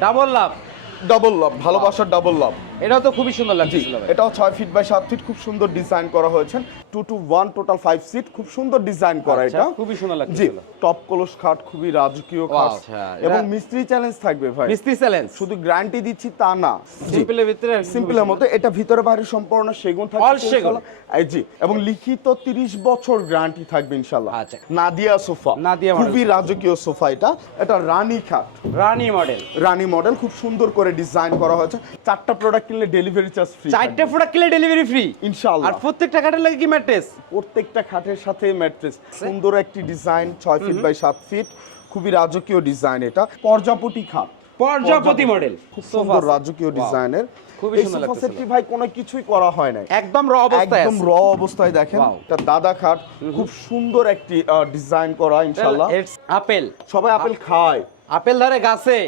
Double love double love ভালোবাসার double লাভ এটাও তো খুবই সুন্দর লাগছে এটাও ছয় ফিট বাই সাত ফিট খুব সুন্দর ডিজাইন করা হয়েছে two two one total five seat খুব সুন্দর ডিজাইন করা আচ্ছা, এটা। খুবই সুন্দর জি লাগতেছিল টপ কলস খাট খুবই রাজকীয় খাট। আচ্ছা, এবং মিস্ত্রি চ্যালেঞ্জ থাকবে ভাই। মিস্ত্রি চ্যালেঞ্জ শুধু গ্যারান্টি দিচ্ছি তা না। সিম্পলের ভিতরে সিম্পলের মতো। এটা ভিতরে বাইরে সম্পূর্ণ সেগুন থাকবে All সেগুন। এই জি এবং লিখিত 30 বছর গ্যারান্টি থাকবে ইনশাআল্লাহ। আচ্ছা। নাদিয়া সোফা। নাদিয়া খুবই রাজকীয় সোফা এটা। এটা রানী খাট। রানী মডেল রানী মডেল খুব সুন্দর করে ডিজাইন করা হয়েছে। চারটা প্রোডাক্ট কিনলে ডেলিভারি চার্জ ফ্রি চারটে প্রোডাক্ট কিনলে ডেলিভারি ফ্রি ইনশাআল্লাহ। আর প্রত্যেকটা কাঠের লাগে কি ম্যাট্রেস প্রত্যেকটা খাটের সাথে ম্যাট্রেস সুন্দর একটি ডিজাইন ছয় ফিট বাই সাত ফিট খুবই রাজকীয় ডিজাইন এটা। পর্যাপটি খাট। পর্যাপতি মডেল খুব সুন্দর রাজকীয় ডিজাইনের খুবই সুন্দর সোফা সেটটি ভাই কোনো কিছুই করা হয় নাই। একদম র অবস্থায় একদম র অবস্থায় দেখেন. এটা দাদা খাট। খুব সুন্দর একটি ডিজাইন করা ইনশাআল্লাহ। আপেল সবাই আপেল খায়। আপেল ধরে গাছে।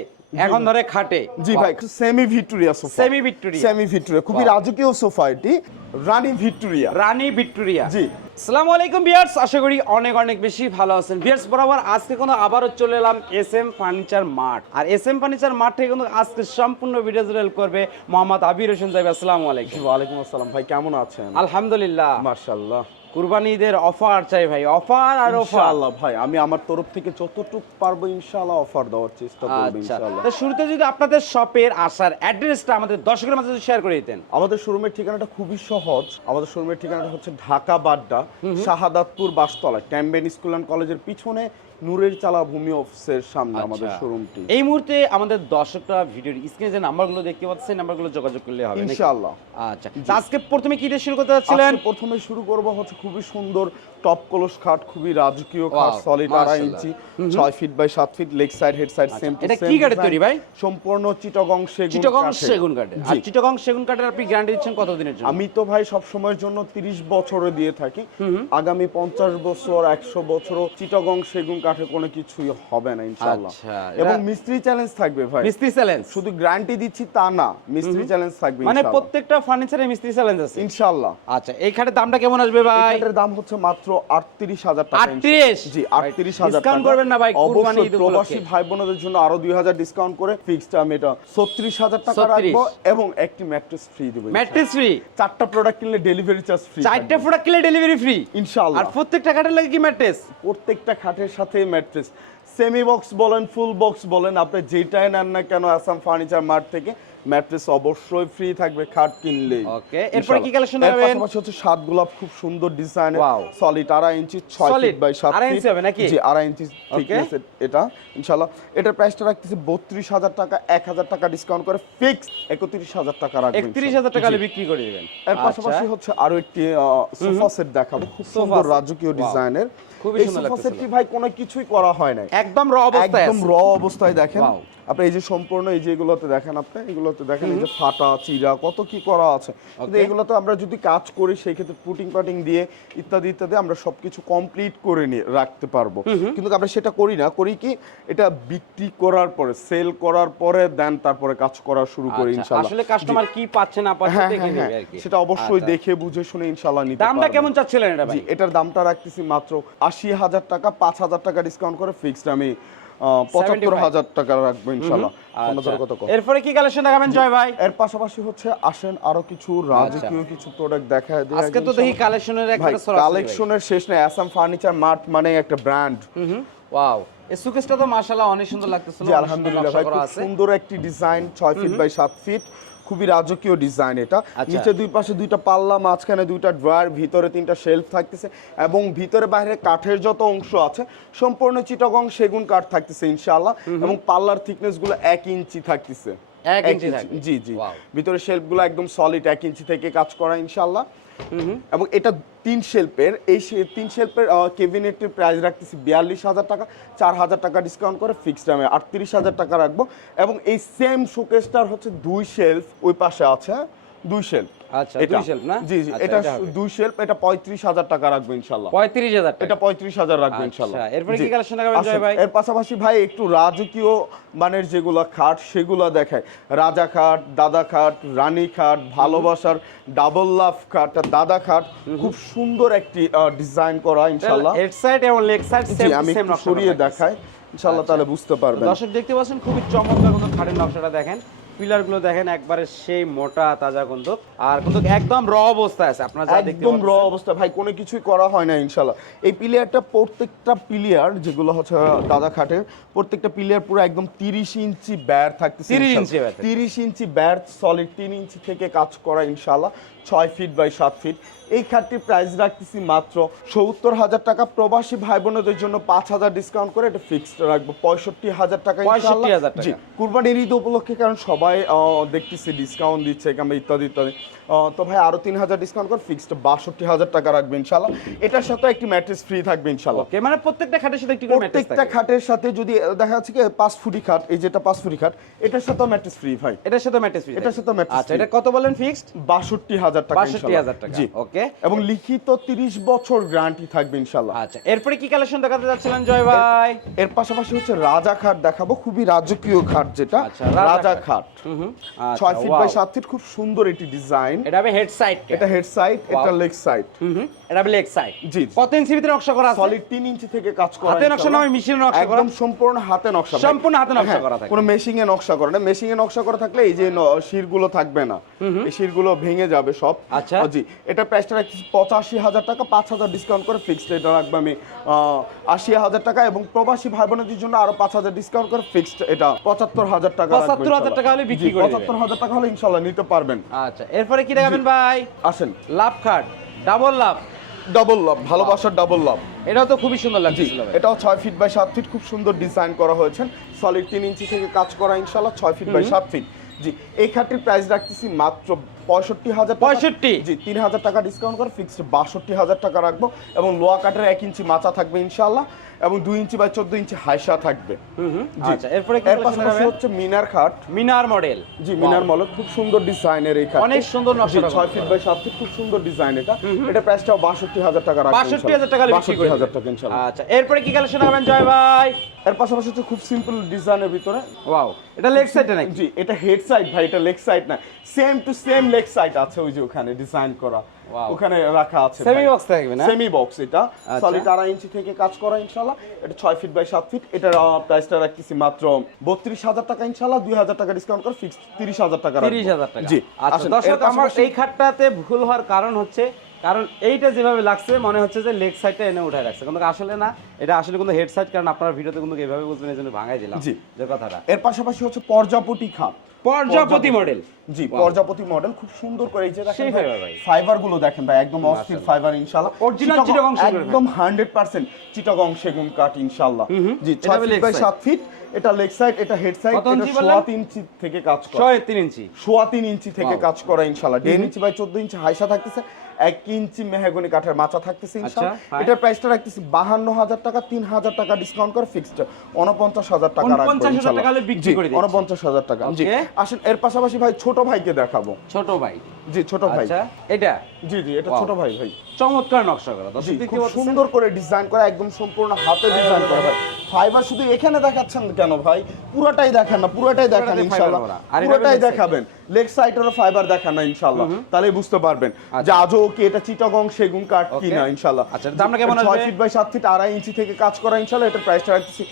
এখন ধরে খাটে। জি ভাই semi Victoria sofa semi Victoria semi Victoria খুবই রাজকীয় সোফা এটি রানী ভিক্টোরিয়া। রানী ভিক্টোরিয়া। জি। আসসালামু আলাইকুম বিয়ার্স আশা করি অনেক অনেক বেশি ভালো আছেন। বিয়ার্স বরাবর আজকে কোনো আবারও চলে এলাম এস এম ফার্নিচার মার্ট। আর এস এম ফার্নিচার মার্ট থেকে কিন্তু আজকে সম্পূর্ণ ভিডিও করবে মোহাম্মদ আবির হোসেন সাহেব। আসসালামু আলাইকুম। ওয়ালাইকুম আসসালাম। ভাই কেমন আছেন? আলহামদুলিল্লাহ। মাশাআল্লাহ। কুরবানি ঈদের অফার চাই ভাই অফার আর অফার ইনশাআল্লাহ ভাই আমি আমার তরফ থেকে যতটুকু পারব ইনশাআল্লাহ অফার দেওয়ার চেষ্টা করব আচ্ছা। ইনশাআল্লাহ। তো শুরুতে যদি আপনাদের শপের আসার অ্যাড্রেসটা আমাদের দর্শকের মাঝে শেয়ার করে দিতেন। আমাদের শোরুমের ঠিকানাটা খুবই সহজ। আমাদের শোরুমের ঠিকানাটা হচ্ছে Dhaka Badda Shahadatpur Bashtola Cambrian school and কলেজের পিছনে নূরের চালা ভূমি অফিসের সামনে আমাদের আচ্ছা। শোরুমটি এই মুহূর্তে আমাদের দর্শকরা ভিডিওর স্ক্রিনে যে নাম্বারগুলো দেখতে পাচ্ছেন নাম্বারগুলো যোগাযোগ করলে হবে ইনশাআল্লাহ। আচ্ছা। আজকে প্রথমে কি দিয়ে শুরু করতে যাচ্ছিলেন? আজকে প্রথমে শুরু করব হচ্ছে খুবই সুন্দর টপ কলস খাট খুবই রাজকীয় খাট সলিড আড়াই ইঞ্চি ছয় ফিট বাই সাত feet leg side head side same এটা কি কাঠের তৈরি ভাই? সম্পূর্ণ চিটাগং সেগুন চিটগং সেগুন কাঠের। আর চিটগং সেগুন কাঠের আপনি গ্যারান্টি দিচ্ছেন কতদিনের জন্য? আমি তো ভাই সব সময়ের জন্য 30 বছরে দিয়ে থাকি। আগামী 50 বছর 100 বছরও চিটাগং সেগুন কাঠে কোনো কিছুই হবে না ইনশাআল্লাহ। আচ্ছা, এবং মিস্ত্রি চ্যালেঞ্জ থাকবে ভাই। মিস্ত্রি চ্যালেঞ্জ শুধু গ্যারান্টি দিচ্ছি তা না মিস্ত্রি চ্যালেঞ্জ থাকবে মানে প্রত্যেকটা ফার্নিচারে মিস্ত্রি চ্যালেঞ্জ আছে? ইনশাআল্লাহ। আচ্ছা এই খাটের দামটা কেমন আসবে ভাই? এটার দাম হচ্ছে মাত্র 38000 টাকা 38? জি ভাই, 38000 টাকা। করবেন না ভাই, অবশ্যই প্রবাসী ভাই বোনদের জন্য আরও 2000 ডিসকাউন্ট করে ফিক্সড আমি এটা 36000 টাকা রাখব এবং একটি ম্যাট্রেস ফ্রি দেব ম্যাট্রেস ফ্রি চারটা প্রোডাক্ট কিনলে ডেলিভারি চার্জ ফ্রি চারটে প্রোডাক্ট কিনলে ডেলিভারি ফ্রি ইনশাআল্লাহ। আর প্রত্যেকটা খাটের লাগে কি ম্যাট্রেস প্রত্যেকটা খাটের সাথে ম্যাট্রেস সেমি বক্স বলেন ফুল বক্স বলেন আপনি যেটাই নেন না কেন আসাম ফার্নিচার মার্ট থেকে ম্যাট্রেস অবশ্যই ফ্রি থাকবে খাট কিনলেই। Okay, এরপরে কি এর দেখাবেন? পাশাপাশি হচ্ছে সাত গোলাপ খুব সুন্দর ডিজাইন. সলিড আড়াই ইঞ্চি ছয় Solid, ফিট বাই সাত আড়াই ফিট ইঞ্চি হবে নাকি? জি আড়াই ইঞ্চি thickness এর এটা ইনশাআল্লাহ এটার প্রাইসটা রাখতেছি বত্রিশ হাজার টাকা এক হাজার টাকা ডিসকাউন্ট করে ফিক্স একত্রিশ হাজার টাকা রাখবেন একত্রিশ হাজার টাকা হলে বিক্রি করে দিবেন। এর পাশাপাশি হচ্ছে আরও একটি সোফা সেট দেখাবো খুব সুন্দর রাজকীয়. ডিজাইনের খুবই সুন্দর লাগছে ভাই কোনো কিছুই করা হয় না একদম র অবস্থায় একদম র অবস্থায় দেখেন. আপনি এই যে সম্পূর্ণ এই যে এগুলোতে দেখেন আপনি এগুলোতে দেখেন এই যে ফাটা চিরা কত কি করা আছে। কিন্তু. এগুলোতে আমরা যদি কাজ করি সেই ক্ষেত্রে পুটিং পাটিং দিয়ে ইত্যাদি ইত্যাদি আমরা সবকিছু কমপ্লিট করে নিয়ে রাখতে পারব। কিন্তু আমরা সেটা করি না করি কি এটা বিক্রি করার পরে সেল করার পরে দেন তারপরে কাজ করা শুরু করি আচ্ছা, ইনশাআল্লাহ। আসলে কাস্টমার কি পাচ্ছে না পাচ্ছে হ্যাঁ দেখে হ্যাঁ নেবে হ্যাঁ। আর কি। সেটা অবশ্যই আচ্ছা। দেখে বুঝে শুনে ইনশাআল্লাহ নিতে দামটা কেমন চাচ্ছিলেন এটা জি ভাই এটার দামটা রাখতেছি মাত্র আশি হাজার টাকা পাঁচ হাজার টাকা ডিসকাউন্ট করে ফিক্সড আমি পঁচাত্তর হাজার টাকা রাখব ইনশাল্লাহ। আচ্ছা। এরপরে কি কালেকশন দেখাবেন জয় ভাই? এর পাশাপাশি হচ্ছে আসেন আরও কিছু রাজকীয় কিছু প্রোডাক্ট দেখা দিই আজকে তো দেখি কালেকশনের একটা কালেকশনের শেষ নেই। আসাম ফার্নিচার মার্ট মানে একটা ব্র্যান্ড ওয়াও এই সুকেসটা তো মাশাআল্লাহ অনেক সুন্দর লাগতেছিল। আলহামদুলিল্লাহ ভাই খুব সুন্দর একটি ডিজাইন ছয় ফিট বাই সাত ফিট খুবই রাজকীয় ডিজাইন এটা। আচ্ছা। নিচে দুই পাশে দুইটা পাল্লা মাঝখানে দুইটা ড্রয়ার ভিতরে তিনটা শেলফ থাকতেছে এবং ভিতরে বাইরে কাঠের যত অংশ আছে সম্পূর্ণ চিটাগং সেগুন কাঠ থাকতেছে ইনশাআল্লাহ। এবং পাল্লার থিকনেসগুলো এক ইঞ্চি থাকতেছে। এক ইঞ্চি জি জি। ভিতরে শেলফগুলো একদম সলিড এক ইঞ্চি থেকে কাজ করা ইনশাআল্লাহ। এবং এটা তিন শেল্পের এই তিন শেল্পের কেবিনেটের প্রাইস রাখতেছি বিয়াল্লিশ হাজার টাকা, চার হাজার টাকা ডিসকাউন্ট করে ফিক্সড দামে আটত্রিশ হাজার টাকা রাখব। এবং এই সেম শোকেসটার হচ্ছে দুই শেলফ ওই পাশে আছে হ্যাঁ? দুই শেলফ। আচ্ছা, দুই shelf না? জি জি আচ্ছা, এটা দুই শেলফ এটা টাকা রাখব এটা আচ্ছা, এরপরে কি জি। collection জয় ভাই? এর পাশাপাশি ভাই একটু রাজকীয় মানের যেগুলো খাট সেগুলো দেখায় রাজা খাট দাদা খাট রানী খাট ভালোবাসার ডাবল লাভ খাট দাদা খাট খুব সুন্দর একটি ডিজাইন করা ইনশাল্লাহ হেড সাইড এবং লেগ সাইড সেম সেম সরিয়ে দেখাই। ইনশাল্লাহ তাহলে বুঝতে পারবেন। দর্শক দেখতে পাচ্ছেন খুবই চমৎকার খাটের নকশাটা দেখেন। পিলারগুলো দেখেন একবারে সেই মোটা তাজা আর একদম র অবস্থায় আছে আপনার যা দেখতে একদম র অবস্থা। ভাই কোনো কিছুই করা হয় না ইনশাল্লাহ এই পিলিয়ারটা প্রত্যেকটা পিলিয়ার যেগুলো হচ্ছে দাদা খাটের প্রত্যেকটা পিলিয়ার পুরো একদম তিরিশ ইঞ্চি ব্যার থাকতেছে 30 ইঞ্চি বের থাকবে। তিরিশ ইঞ্চি ব্যার সলিড তিন ইঞ্চি থেকে কাজ করা ইনশাল্লাহ ছয় ফিট বাই সাত ফিট এই খাটটির প্রাইস রাখতেছি মাত্র সত্তর হাজার টাকা। প্রবাসী ভাই বোনদের জন্য পাঁচ হাজার ডিসকাউন্ট করে এটা ফিক্সড রাখব। পঁয়ষট্টি হাজার টাকা ইনশাআল্লাহ। 65,000 টাকা। জি কুরবানির ঈদ উপলক্ষে কারণ সবাই দেখতেছি ডিসকাউন্ট দিচ্ছে কিংবা ইত্যাদি ইত্যাদি। তো ভাই আরও তিন হাজার ডিসকাউন্ট করে ফিক্সড বাষট্টি হাজার টাকা রাখবে ইনশাল্লাহ এটার সাথে একটি ম্যাট্রেস ফ্রি থাকবে ইনশাল্লাহ ওকে মানে প্রত্যেকটা খাটের সাথে একটি প্রত্যেকটা খাটের সাথে যদি দেখা যাচ্ছে কি পাঁচ ফুটি খাট এই যেটা পাঁচ ফুটি খাট এটার সাথেও ম্যাট্রেস ফ্রি ভাই। এটার সাথে ম্যাট্রেস ফ্রি এটার সাথে mattress আচ্ছা এটা কত বলেন ফিক্সড বাষট্টি হাজার টাকা 62,000 ইনশাল্লাহ। টাকা, জি। okay। এবং লিখিত তিরিশ বছর গ্যারান্টি থাকবে ইনশাল্লাহ। আচ্ছা এরপরে কি কালেকশন দেখাতে যাচ্ছিলেন জয় ভাই? এর পাশাপাশি হচ্ছে রাজা খাট দেখাবো খুবই রাজকীয় খাট যেটা। আচ্ছা, রাজা খাট। হুম ছয় ফিট বাই সাত ফিট খুব সুন্দর একটি ডিজাইন এটা হবে হেড সাইড এটা হেড সাইড এটা লেগ সাইড এটা হবে লেগ সাইড জি। কত ইঞ্চি ভিতরে নকশা করা আছে? সলিড তিন ইঞ্চি থেকে কাজ করা হাতে নকশা। নয়, মেশিনে নকশা করা? একদম সম্পূর্ণ হাতে নকশা। সম্পূর্ণ হাতে নকশা হ্যাঁ, করা থাকে। কোনো মেশিং এ নকশা করা না। মেশিং এ নকশা করা থাকলে এই যে ন- শিরগুলো থাকবে না। এই শিরগুলো ভেঙে যাবে সব আচ্ছা। জি এটা প্রাইসটা রাখছি পঁচাশি হাজার টাকা পাঁচ হাজার ডিসকাউন্ট করে ফিক্সড এটা রাখব আমি। আশি হাজার টাকা এবং প্রবাসী ভাই বোনদের জন্য আরও পাঁচ হাজার ডিসকাউন্ট করে ফিক্সড এটা পঁচাত্তর হাজার টাকা 75,000 ইনশাআল্লাহ। টাকা হলে বিক্রি করে পঁচাত্তর হাজার টাকা হলে ইনশাল্লাহ নিতে পারবেন। আচ্ছা এরপরে কি দেখাবেন ভাই? আসেন। লাভ খাট ডাবল লাভ। ডাবল লাভ ভালোবাসার ডাবল লাভ এটাও তো খুবই সুন্দর লাগছে এটাও ছয় ফিট বাই সাত ফিট খুব সুন্দর ডিজাইন করা হয়েছে। সলিড তিন ইঞ্চি থেকে কাজ করা ইনশাল্লাহ ছয় ফিট বাই সাত ফিট জি এই খাটটির প্রাইস রাখতেছি মাত্র পঁয়ষট্টি হাজার। 65? জি তিন হাজার টাকা ডিসকাউন্ট করে ফিক্সড বাষট্টি হাজার টাকা রাখব এবং লোয়া কাঠের এক ইঞ্চি মাচা থাকবে ইনশাল্লাহ এবং দুই ইঞ্চি বাই চোদ্দ ইঞ্চি হাইসা থাকবে। আচ্ছা এরপরে কি এর পাশাপাশি? হচ্ছে মিনার খাট। মিনার মডেল জি মিনার মল খুব সুন্দর ডিজাইনের এই খাট। অনেক সুন্দর নকশাটা ছয় ফিট বাই সাত ফিট খুব সুন্দর ডিজাইন এটা। এটা প্রাইসটাও বাষট্টি হাজার টাকা রাখব বাষট্টি হাজার টাকা বাষট্টি হাজার টাকা ইনশাল্লাহ আচ্ছা এরপরে কি কালেকশন দেখাবেন জয় ভাই? এর পাশাপাশি হচ্ছে খুব সিম্পল ডিজাইনের ভিতরে। ওয়াও এটা লেগ সাইডে নাকি? জি এটা হেড সাইড ভাই এটা লেগ সাইড না। Same to same leg side আছে ওই যে ওখানে ডিজাইন করা। ওখানে রাখা আছে সেমি বক্স থাকবে না? সেমি বক্স এটা। আচ্ছা। সলিড আড়াই ইঞ্চি থেকে কাজ করা ইনশাআল্লাহ। এটা ছয় ফিট বাই সাত ফিট এটার প্রাইসটা রাখতেছি মাত্র বত্রিশ হাজার টাকা ইনশাআল্লাহ। দুই হাজার টাকা ডিসকাউন্ট করে ফিক্স তিরিশ হাজার টাকা রাখব। তিরিশ হাজার টাকা। জি আচ্ছা দর্শক আমার এই খাটটাতে ভুল হওয়ার কারণ হচ্ছে কারণ এইটা যেভাবে লাগছে মনে হচ্ছে যে লেগ সাইডটা এনে উঠায় রাখছে। কিন্তু আসলে না এটা আসলে কিন্তু হেড সাইড কারণ আপনার ভিডিওতে কিন্তু এইভাবে বুঝবেন এই জন্য ভাঙাই দিলাম জি। যে কথাটা। এর পাশাপাশি হচ্ছে পর্যাপতি খাট পর্যাপতি মডেল জি পর্যাপতি মডেল খুব সুন্দর করে এই যে দেখেন ফাইবারগুলো দেখেন ভাই একদম অস্থির ফাইবার ইনশাআল্লাহ। Original চিটাগং- একদম 100% চিটাগং সেগুন কাঠ ইনশাআল্লাহ। জি এটা 6 হবে ফিট বাই 7 ফিট এটা লেগ সাইড এটা হেড সাইড এটা ইঞ্চি বললেন? 3 ইঞ্চি থেকে কাজ করা। ছয় তিন ইঞ্চি সোয়া তিন ইঞ্চি থেকে কাজ করা ইনশাআল্লাহ। দেড় ইঞ্চি বাই চোদ্দ ইঞ্চি হাইসা থাকতেছে। এক ইঞ্চি মেহগনি কাঠের মাচা থাকতেছে ইনশাআল্লাহ আচ্ছা. এটার প্রাইসটা রাখতেছি বাহান্ন হাজার টাকা তিন হাজার টাকা ডিসকাউন্ট করে ফিক্সড উনপঞ্চাশ হাজার টাকা রাখব 49,000 ইনশাআল্লাহ। টাকা হলে বিক্রি করে দিচ্ছি। উনপঞ্চাশ হাজার টাকা জি আসেন এর পাশাপাশি ভাই ছোট ভাইকে দেখাবো ছোট ভাই জি ছোট ভাই। আচ্ছা এটা? জি জি এটা ছোট ভাই ভাই। চমৎকার নকশা করা। খুব সুন্দর করে ডিজাইন করা একদম সম্পূর্ণ হাতে ডিজাইন করা ভাই। ফাইবার শুধু এখানে দেখাচ্ছেন কেন ভাই? পুরোটাই দেখান না পুরোটাই দেখান ইনশাআল্লাহ। এটা পুরোটাই দেখাবেন। লেগ সাইডেরও ফাইবার দেখান না ইনশাআল্লাহ। তাহলেই বুঝতে পারবেন যে আজও কি এটা চিটাগং সেগুন কাঠ কি না ইনশাআল্লাহ। আচ্ছা, দামটা কেমন ছয় আসবে? ফিট বাই সাত ফিট আড়াই ইঞ্চি থেকে কাজ করা ইনশাআল্লাহ। এটার প্রাইসটা রাখতেছি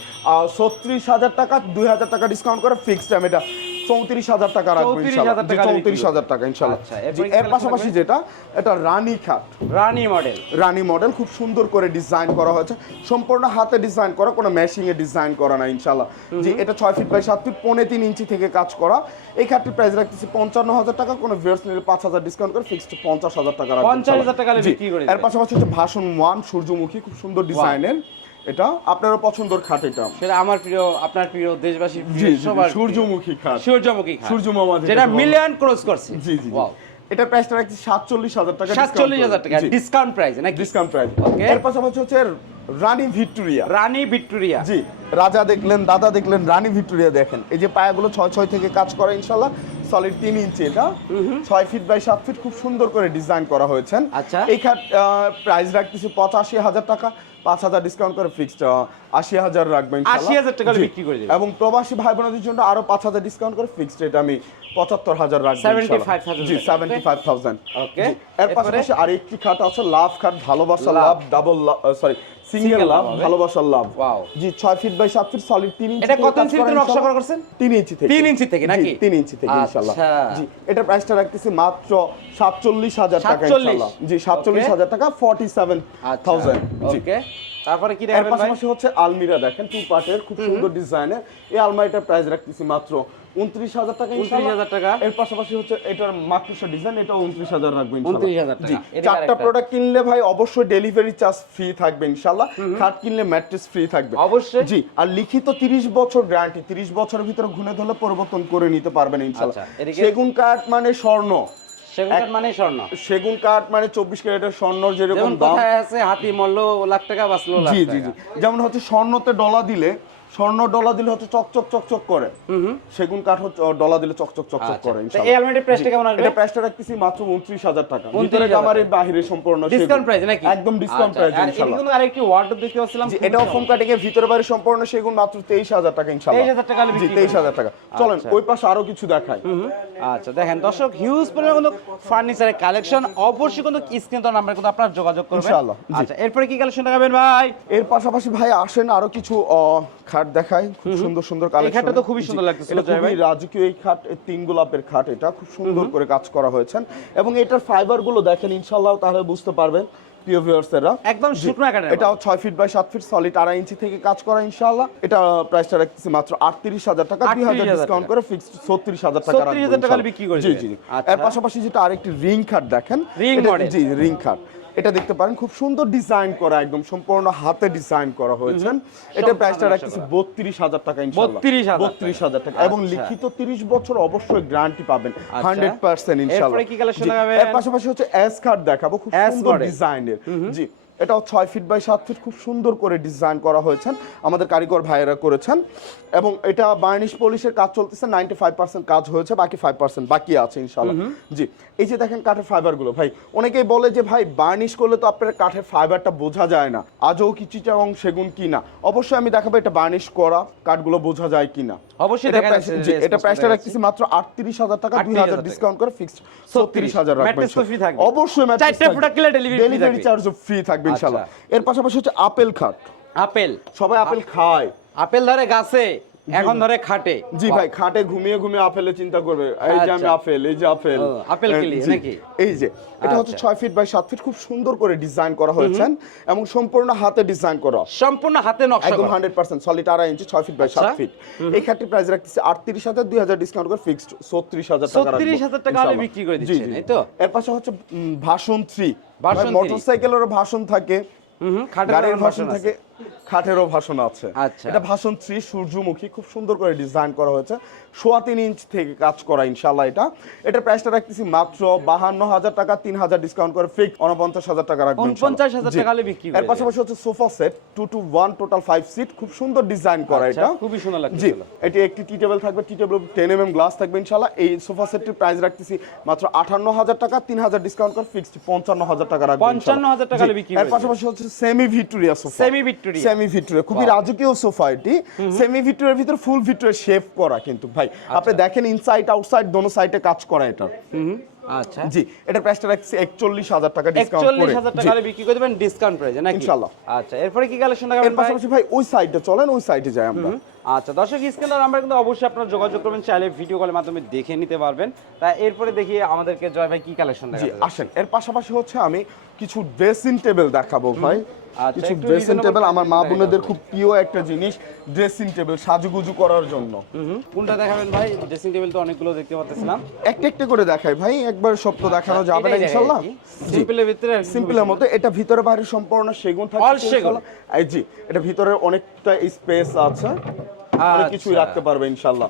ছত্রিশ হাজার টাকা দুই হাজার টাকা ডিসকাউন্ট করে ফিক্সড আমি এটা। চৌত্রিশ হাজার টাকা রাখব 34,000 ইনশাআল্লাহ। টাকা বিক্রি চৌত্রিশ হাজার টাকা ইনশাআল্লাহ। আচ্ছা, এর পাশাপাশি যেটা এটা রানী খাট। রানী মডেল। রানী মডেল খুব সুন্দর করে ডিজাইন করা হয়েছে। সম্পূর্ণ হাতে ডিজাইন করা কোনো মেশিং এ ডিজাইন করা না ইনশাল্লাহ যে এটা ছয় ফিট বাই সাত ফিট পৌনে তিন ইঞ্চি থেকে কাজ করা। এই খাটটির প্রাইস রাখতেছি পঞ্চান্ন হাজার টাকা কোনো ভিউয়ার্স নিলে পাঁচ হাজার ডিসকাউন্ট করে ফিক্সড পঞ্চাশ হাজার টাকা রাখব 50,000 টাকা এর। পাশাপাশি হচ্ছে ভাষণ ওয়ান সূর্যমুখী খুব সুন্দর ডিজাইনের এটা আপনারও পছন্দের খাট এটা। সেটা আমার প্রিয় আপনার প্রিয় দেশবাসীর প্রিয় সবার সূর্যমুখী খাট। সূর্যমুখী খাট। সূর্য মামা যেটা। মিলিয়ন ক্রস করছে। জি জি. এটার প্রাইসটা রাখছি সাতচল্লিশ হাজার টাকা সাতচল্লিশ হাজার টাকা ডিসকাউন্ট প্রাইস নাকি? Discount price Okay. এর পাশাপাশি হচ্ছে রানী ভিক্টোরিয়া। রানী ভিক্টোরিয়া। জি রাজা দেখলেন দাদা দেখলেন রানী ভিক্টোরিয়া দেখেন। এই যে পায়াগুলো ছয় ছয় থেকে কাজ করে ইনশাল্লাহ সলিড তিন ইঞ্চি এটা। ছয় ফিট বাই সাত ফিট খুব সুন্দর করে ডিজাইন করা হয়েছে। আচ্ছা। এই খাট প্রাইস রাখতেছি পঁচাশি হাজার টাকা। পাঁচ হাজার ডিসকাউন্ট করে ফিক্সড আশি হাজার রাখবেন 80,000 টাকা বিক্রি করে। এবং প্রবাসী ভাই বোনদের জন্য আরও পাঁচ হাজার ডিসকাউন্ট করে ফিক্সড এটা আমি পঁচাত্তর হাজার রাখবেন 75,000 জি সেভেন্টি ফাইভ থাউজেন্ড ওকে এর পাশাপাশি আর আরেকটি খাট আছে লাভ খাট ভালোবাসা। Love. Double sorry single love ভালোবাসার লাভ জি ফিট বাই ফিট সলিড ইঞ্চি এটা কত ইঞ্চি ভিতরে নকশা করা করছেন? ইঞ্চি থেকে। ইঞ্চি থেকে নাকি? ইঞ্চি থেকে ইনশাল্লাহ। আচ্ছা। জি এটা প্রাইসটা রাখতেছি মাত্র সাতচল্লিশ হাজার টাকা 47 ইনশাল্লাহ। জি সাতচল্লিশ Okay. হাজার টাকা ফর্টি সেভেন আচ্ছা। থাউজেন্ড জি। ওকে তারপরে কি ভাই? পাশাপাশি হচ্ছে আলমিরা দেখেন টু পার্টের খুব সুন্দর ডিজাইনের এই আলমারিটার প্রাইস রাখতেছি মাত্র উনত্রিশ হাজার টাকা ইনশাল্লাহ। 29,000 টাকা। এর পাশাপাশি হচ্ছে এটার মাকড়সা ডিজাইন এটা উনত্রিশ হাজার রাখব। 29,000 টাকা। জি চারটা প্রোডাক্ট কিনলে ভাই অবশ্যই ডেলিভারি চার্জ ফ্রি থাকবে ইনশাল্লাহ খাট কিনলে ম্যাট্রেস ফ্রি থাকবে। অবশ্যই। জি আর লিখিত 30 বছর গ্যারান্টি 30 বছরের ভিতরে ঘুরে ধরলে পরিবর্তন করে নিতে পারবেন ইনশাল্লাহ আচ্ছা, সেগুন কাঠ মানে স্বর্ণ। মানে স্বর্ণ। সেগুন কাঠ মানে চব্বিশ ক্যারেটের স্বর্ণ যেরকম দাম। আছে হাতি লাখ টাকা বাঁচলো জি জি জি। যেমন হচ্ছে স্বর্ণতে ডলা দিলে স্বর্ণ ডলা দিলে হচ্ছে চকচক চকচক করে। সেগুন কাঠ হচ্ছে ডলা দিলে চকচক চকচক আচ্ছা। করে এই আলমারিটার প্রাইসটা কেমন আসবে? এটা প্রাইসটা রাখতেছি মাত্র 29000 টাকা। ভিতরে কামারে বাইরে সম্পূর্ণ ডিসকাউন্ট প্রাইস নাকি? একদম ডিসকাউন্ট আচ্ছা, প্রাইস ইনশাআল্লাহ। কিন্তু আরেকটি ওয়ার্ডরোব দেখতে পাচ্ছিলাম। জি এটাও ফোম কাটিং এর ভিতরে বাইরে সম্পূর্ণ সেগুন মাত্র 23000 টাকা ইনশাআল্লাহ। 23,000 টাকা জি বিক্রি 23000 টাকা। চলেন আচ্ছা। ওই পাশে আরও কিছু দেখাই। আচ্ছা দেখেন দর্শক হিউজ পরিমাণ কিন্তু ফার্নিচারের কালেকশন অবশ্যই কিন্তু স্ক্রিন তো নাম্বার কিন্তু আপনারা যোগাযোগ করবেন। ইনশাআল্লাহ, আচ্ছা এরপরে কি কালেকশন দেখাবেন ভাই? এর পাশাপাশি ভাই আসেন আরও কিছু খাট দেখাই খুব সুন্দর সুন্দর কালেকশন তো খুবই সুন্দর লাগতেছিল, এটা খুবই রাজকীয় এই খাট এই তিন গোলাপের খাট এটা খুব সুন্দর করে কাজ করা হয়েছে এবং এটার ফাইবারগুলো দেখেন ইনশাআল্লাহ তাহলে বুঝতে পারবেন প্রিয় ভিউয়ার্সেরা একদম শুকনো কাঠের এটাও ছয় ফিট বাই সাত ফিট সলিড আড়াই ইঞ্চি থেকে কাজ করা ইনশাআল্লাহ। এটা প্রাইসটা রাখতেছি মাত্র আটত্রিশ হাজার টাকা দুই হাজার ডিসকাউন্ট করে ফিক্সড ছত্রিশ হাজার টাকা 36,000 টাকা বিক্রি করে জি জি। আচ্ছা। এর পাশাপাশি যেটা আরেকটি রিং খাট দেখেন এটা- model। জি রিং খাট এটা দেখতে পারেন খুব সুন্দর ডিজাইন করা একদম সম্পূর্ণ হাতে ডিজাইন করা হয়েছে। এটা প্রাইসটা রাখতেছি বত্রিশ হাজার টাকা বত্রিশ 32,000 বত্রিশ হাজার টাকা। এবং আচ্ছা। লিখিত তিরিশ বছর অবশ্যই গ্যারান্টি পাবেন। হান্ড্রেড পার্সেন্ট জি। এর পাশাপাশি হচ্ছে এস কার্ড দেখাবো খুব সুন্দর ডিজাইনের জি। এটাও ছয় ফিট বাই সাত ফিট খুব সুন্দর করে ডিজাইন করা হয়েছে আমাদের কারিগর ভাইয়েরা করেছেন। এবং এটা বার্নিশ পলিশের কাজ চলতেছে নাইনটি ফাইভ পার্সেন্ট কাজ হয়েছে বাকি ফাইভ পার্সেন্ট বাকি আছে ইনশাল্লাহ জি এই যে দেখেন কাঠের ফাইবারগুলো ভাই অনেকেই বলে যে ভাই বার্নিশ করলে তো আপনার কাঠের ফাইবারটা বোঝা যায় না। আজও কি চিটাগং সেগুন কি না? অবশ্যই আমি দেখাবো এটা বার্নিশ করা কাঠগুলো বোঝা যায় কি না। অবশ্যই এটা দেখা যাচ্ছে, এটা প্রাইসটা রাখতেছি মাত্র আটত্রিশ হাজার টাকা দুই 38,000 হাজার ডিসকাউন্ট করে ফিক্সড ছত্রিশ হাজার Mattress তো free থাকবে। অবশ্যই ডেলিভারি। চার্জও ফ্রি থাকবে। ইনশাআল্লাহ। আচ্ছা। এর পাশাপাশি হচ্ছে আপেল খাট। আপেল। সবাই আপেল খায়। আপেল ধরে গাছে। এখন ধরে খাটে। জি ভাই খাটে ঘুমিয়ে ঘুমিয়ে আপেলের চিন্তা করবে। এই যে আমি আচ্ছা। আপেল এই যে আপেল। আপেল কিলি, নাকি? এই যে এটা হচ্ছে আচ্ছা। ছয় ফিট বাই সাত ফিট খুব সুন্দর করে ডিজাইন করা হয়েছে এবং সম্পূর্ণ হাতে ডিজাইন করা। সম্পূর্ণ হাতে নকশা একদম করা। হান্ড্রেড পার্সেন্ট সলিড আড়াই ইঞ্চি ছয় ফিট বাই সাত আচ্ছা। ফিট এই খাটটির প্রাইস রাখতেছি আটত্রিশ হাজার দুই হাজার ডিসকাউন্ট করে ফিক্সড ছত্রিশ হাজার টাকা রাখব, 36,000 টাকা হলে বিক্রি করে জি, দিচ্ছেন, এই তো? এর পাশে হচ্ছে ভাষণ থ্রি ভাষণ three। মোটরসাইকেলেরও ভাষণ থাকে। গাড়ির ভাষণ থাকে। খাটেরও ভাষণ আছে। আচ্ছা। এটা ভাষণ থ্রি সূর্যমুখী খুব সুন্দর করে ডিজাইন করা হয়েছে। সোয়া তিন ইঞ্চ থেকে কাজ করা ইনশাল্লাহ এটা। এটার প্রাইসটা রাখতেছি মাত্র বাহান্ন হাজার টাকা তিন হাজার ডিসকাউন্ট করে ফিক্স উনপঞ্চাশ হাজার টাকা ইনশাআল্লাহ। 49,000 জি। টাকা বিক্রি এর পাশাপাশি হচ্ছে sofa set two two one total five seat খুব সুন্দর ডিজাইন করা আচ্ছা, এটা। খুবই সুন্দর জি এটি একটি টি টেবিল থাকবে tea table ten M M glass থাকবে ইনশাল্লাহ এই সোফা সেটটির প্রাইস রাখতেছি মাত্র আঠান্ন হাজার টাকা তিন হাজার ডিসকাউন্ট করে ফিক্সড পঞ্চান্ন হাজার টাকা রাখবেন হাজার টাকা বিক্রি এর পাশাপাশি হচ্ছে semi Victoria sofa Semi Victoria। Semi Victoria খুবই রাজকীয় সোফা এটি সেমি ভিক্টোরিয়ার ভিতরে ফুল ভিক্টোরিয়া শেপ করা কিন্তু ভাই। আপনি দেখেন ইনসাইড আউটসাইড দোনো সাইডে কাজ করা এটা। আচ্ছা। জি এটা প্রাইসটা রাখছি একচল্লিশ হাজার টাকা ডিসকাউন্ট করে। হাজার টাকা বিক্রি করে দেবেন ডিসকাউন্ট প্রাইসে নাকি? ইনশাআল্লাহ। আচ্ছা এরপরে কি কালেকশন এর ভাই? পাশাপাশি ভাই ওই সাইডে চলেন ওই সাইডে যাই আমরা। আচ্ছা দর্শক স্ক্রিনের নাম্বার কিন্তু অবশ্যই আপনারা যোগাযোগ করবেন চাইলে ভিডিও কলের মাধ্যমে দেখে নিতে পারবেন। তা এরপরে দেখি আমাদেরকে জয় ভাই কি কালেকশন দেখাবেন আসেন। এর পাশাপাশি হচ্ছে আমি কিছু ড্রেসিং টেবিল দেখাবো ভাই। আচ্ছা, কিছু ড্রেসিং টেবিল আমার মা বোনদের খুব প্রিয় একটা জিনিস ড্রেসিং টেবিল সাজুগুজু করার জন্য। কোনটা দেখাবেন ভাই? ড্রেসিং টেবিল তো অনেকগুলো দেখতে পাচ্ছিলাম একটা একটা করে দেখাই ভাই একবার সব তো দেখানো যাবে না ইনশাআল্লাহ সিম্পলের ভিতরে সিম্পলের মতো এটা ভিতরে বাইরে সম্পূর্ণ সেগুন থাকে অল সেগুন। জি এটা ভিতরে অনেকটা স্পেস আছে। কিছুই আচ্ছা। রাখতে পারবে ইনশাল্লাহ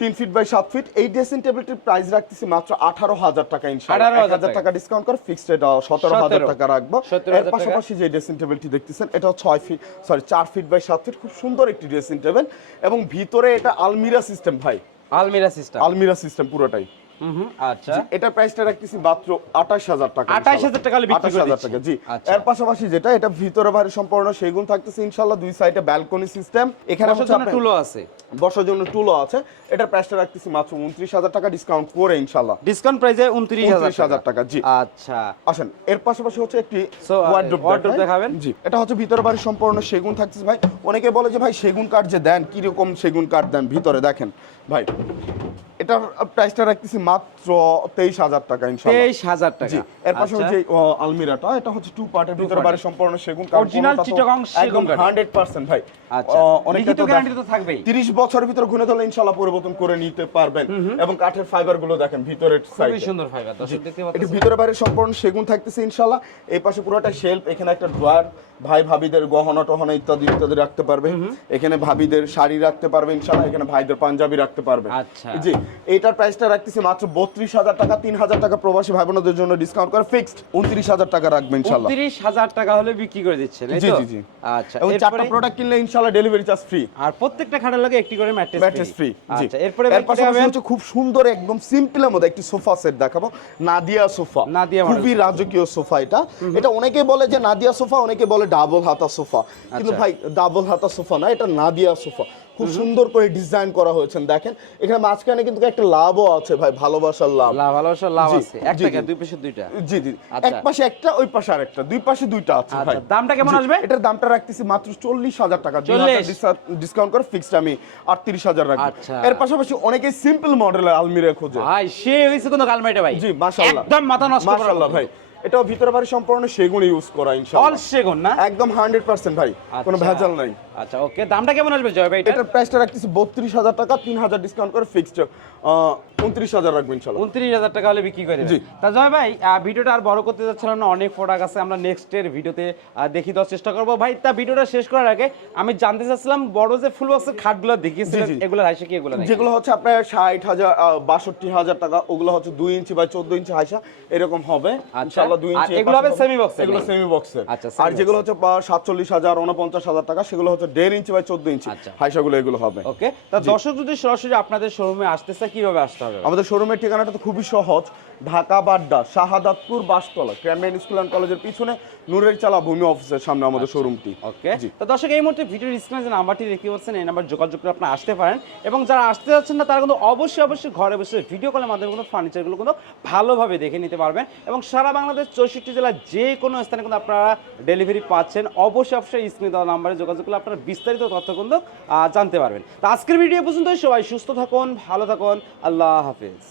তিন ফিট বাই সাত ফিট এই ড্রেসিং টেবিলটির প্রাইস রাখতেছি মাত্র আঠারো হাজার টাকা ইনশাল্লাহ 18,000 এক হাজার টাকা। ডিসকাউন্ট করে ফিক্সড এটা সতেরো হাজার টাকা রাখব। এর পাশাপাশি যে ড্রেসিং টেবিলটি দেখতেছেন এটা ছয় ফিট সরি চার ফিট বাই সাত ফিট খুব সুন্দর একটি ড্রেসিং টেবিল এবং ভিতরে এটা আলমিরা সিস্টেম ভাই। আলমিরা সিস্টেম আলমিরা সিস্টেম পুরোটাই। আচ্ছা। জি, এটার প্রাইসটা রাখতেছি মাত্র আঠাশ হাজার টাকা 28,000 টাকা বিক্রি 28,000 টাকা জি। আচ্ছা। এর পাশাপাশি যেটা এটা ভিতরে বাইরে সম্পূর্ণ সেগুন থাকতেছে ইনশাল্লাহ দুই সাইডে ব্যালকনি সিস্টেম এখানে বসার জন্য টুলও আছে। বসার জন্য টুলও আছে। এটার প্রাইসটা রাখতেছি মাত্র উনত্রিশ হাজার টাকা ডিসকাউন্ট করে ইনশাল্লাহ ডিসকাউন্ট প্রাইসে উনত্রিশ হাজার 29,000 টাকা, জি। আচ্ছা। আসেন এর পাশাপাশি হচ্ছে একটি দেখাই। দেখাবেন? জি এটা হচ্ছে ভিতরে বাড়ি সম্পূর্ণ সেগুন থাকতেছে। ভাই অনেকে বলে যে ভাই সেগুন কাঠ যে দেন কি রকম সেগুন কাঠ দেন ভিতরে? দেখেন ভাই। এটার প্রাইসটা রাখতেছি মাত্র তেইশ হাজার টাকা ইনশাল্লাহ তেইশ হাজার টাকা। এর পাশাপাশি আচ্ছা। যে আলমিরাটা এটা হচ্ছে টু পার্টের ভিতরে বাড়ি সম্পূর্ণ সেগুন Original চিটাগং সেগুন। হান্ড্রেড পার্সেন্ট ভাই। আচ্ছা। ও, তো গ্যারান্টি তো থাকবেই। তিরিশ বছরের ভিতরে ঘুরে ধরলে ইনশাল্লাহ পরিবর্তন করে নিতে পারবেন। এবং কাঠের ফাইবারগুলো দেখেন ভিতরের খুবই সাইডে সুন্দর ফাইবার দর্শক দেখতে এটি পাচ্ছেন ভিতরে বাইরে সম্পূর্ণ সেগুন থাকতেছে ইনশাল্লাহ এই পাশে পুরোটা শেলফ এখানে একটা ড্রয়ার ভাই ভাবিদের গহনা টহনা ইত্যাদি ইত্যাদি রাখতে পারবে। এখানে ভাবিদের শাড়ি রাখতে পারবে ইনশাল্লাহ এখানে ভাইদের পাঞ্জাবি রাখতে পারবে। আচ্ছা। জি এইটার প্রাইসটা রাখতেছি মাত্র বত্রিশ হাজার টাকা তিন হাজার টাকা প্রবাসী ভাই বোনদের জন্য ডিসকাউন্ট করে ফিক্সড উনত্রিশ হাজার টাকা রাখবে ইনশাল্লাহ। উনত্রিশ হাজার টাকা হলে বিক্রি করে দিচ্ছেন জি, জি, জি। আচ্ছা এবং চারটা প্রোডাক্ট কিনলে ইনশাল্লাহ ডেলিভারি চার্জ ফ্রি আর প্রত্যেকটা খাটের লাগে একটি করে ম্যাট্রেস ম্যাট্রেস ফ্রি আচ্ছা এরপরে এর পাশাপাশি হচ্ছে খুব সুন্দর একদম সিম্পলের মধ্যে একটি সোফা সেট দেখাবো। নাদিয়া সোফা। নাদিয়া খুবই রাজকীয় সোফা এটা। এটা অনেকে বলে যে নাদিয়া সোফা অনেকে বলে ডাবল হাতা সোফা। কিন্তু আচ্ছা। ভাই ডাবল হাতা সোফা না এটা নাদিয়া সোফা। খুব সুন্দর করে ডিজাইন করা হয়েছে দেখেন। এখানে মাঝখানে কিন্তু একটা লাভও আছে ভাই ভালোবাসার লাভ। লাভ ভালোবাসা লাভ আছে। এক টাকা দুই পাশে দুইটা? জি জি আচ্ছা। এক পাশে একটা ওই পাশে আরেকটা দুই পাশে দুইটা আছে আচ্ছা, ভাই। দামটা কেমন আসবে? এটার দামটা রাখতেছি মাত্র চল্লিশ হাজার টাকা 40 ডিসকাউন্ট করে ফিক্সড আমি আটত্রিশ হাজার রাখব। আচ্ছা। এর পাশাপাশি অনেকে সিম্পল মডেলের আলমিরা খোঁজে। ভাই সে হয়েছে কোনো কালমাইটা ভাই। জি মাশাআল্লাহ। একদম মাথা নষ্ট করা মাশাআল্লাহ ভাই। এটাও ভিতরে বাড়ি সম্পূর্ণ সেগুন ইউজ করা ইনশাআল্লাহ। অল সেগুন না? একদম 100% ভাই কোনো আচ্ছা। ভেজাল নাই। আচ্ছা ওকে দামটা কেমন আসবে জয় ভাই এটা এটার প্রাইসটা রাখতেছি বত্রিশ হাজার টাকা তিন হাজার ডিসকাউন্ট করে ফিক্সড উনত্রিশ হাজার রাখব ইনশাআল্লাহ। উনত্রিশ হাজার টাকা হলে বিক্রি করে জি। তা জয় ভাই ভিডিওটা আর বড় করতে যাচ্ছিলাম না অনেক প্রোডাক্ট আছে আমরা নেক্সট এর ভিডিওতে দেখি দেওয়ার চেষ্টা করব। ভাই তা ভিডিওটা শেষ করার আগে আমি জানতে চাচ্ছিলাম বড় যে ফুল বক্সের খাটগুলো দেখিয়েছিলেন। এগুলো হাইসে কি এগুলো? যেগুলো হচ্ছে আপনার ষাট হাজার বাষট্টি হাজার টাকা ওগুলো হচ্ছে দুই ইঞ্চি বা চোদ্দ ইঞ্চি হাইসা এরকম হবে ইনশাআল্লাহ। আর ইঞ্চি এগুলো হবে box এগুলো সেমি বক্সের আচ্ছা, আর যেগুলো হচ্ছে সাতচল্লিশ হাজার উনপঞ্চাশ হাজার টাকা সেগুলো হচ্ছে ইঞ্চি বাই ইঞ্চি। আচ্ছা। হাইসাগুলো এগুলো হবে। ওকে তা দর্শক যদি সরাসরি আপনাদের শোরুমে আসতে চায় কীভাবে আসতে হবে? আমাদের শোরুমের ঠিকানাটা তো খুবই সহজ। ঢাকা বাড্ডা শাহাদাতপুর বাসতলা ক্যামেন স্কুল অ্যান্ড কলেজের পিছনে নূরের চালা ভূমি অফিসের সামনে আমাদের শোরুমটি ওকে জি। তো দর্শক এই মুহূর্তে ভিডিওর স্ক্রিনে যে নাম্বারটি দেখতে পাচ্ছেন এই নাম্বার যোগাযোগ করে আপনারা আসতে পারেন। এবং যারা আসতে যাচ্ছেন না তারা কিন্তু অবশ্যই অবশ্যই ঘরে বসে ভিডিও কলের মাধ্যমে কিন্তু ফার্নিচারগুলো কিন্তু ভালোভাবে দেখে নিতে পারবেন। এবং সারা বাংলাদেশ চৌষট্টি জেলার যে কোনো স্থানে কিন্তু আপনারা ডেলিভারি পাচ্ছেন। অবশ্যই অবশ্যই স্ক্রিনে দেওয়া নাম্বারে যোগাযোগ করলে আপনারা বিস্তারিত তথ্য কিন্তু জানতে পারবেন। তো আজকের ভিডিও পর্যন্ত সবাই সুস্থ থাকুন, ভালো থাকুন। আল্লাহ হাফিজ।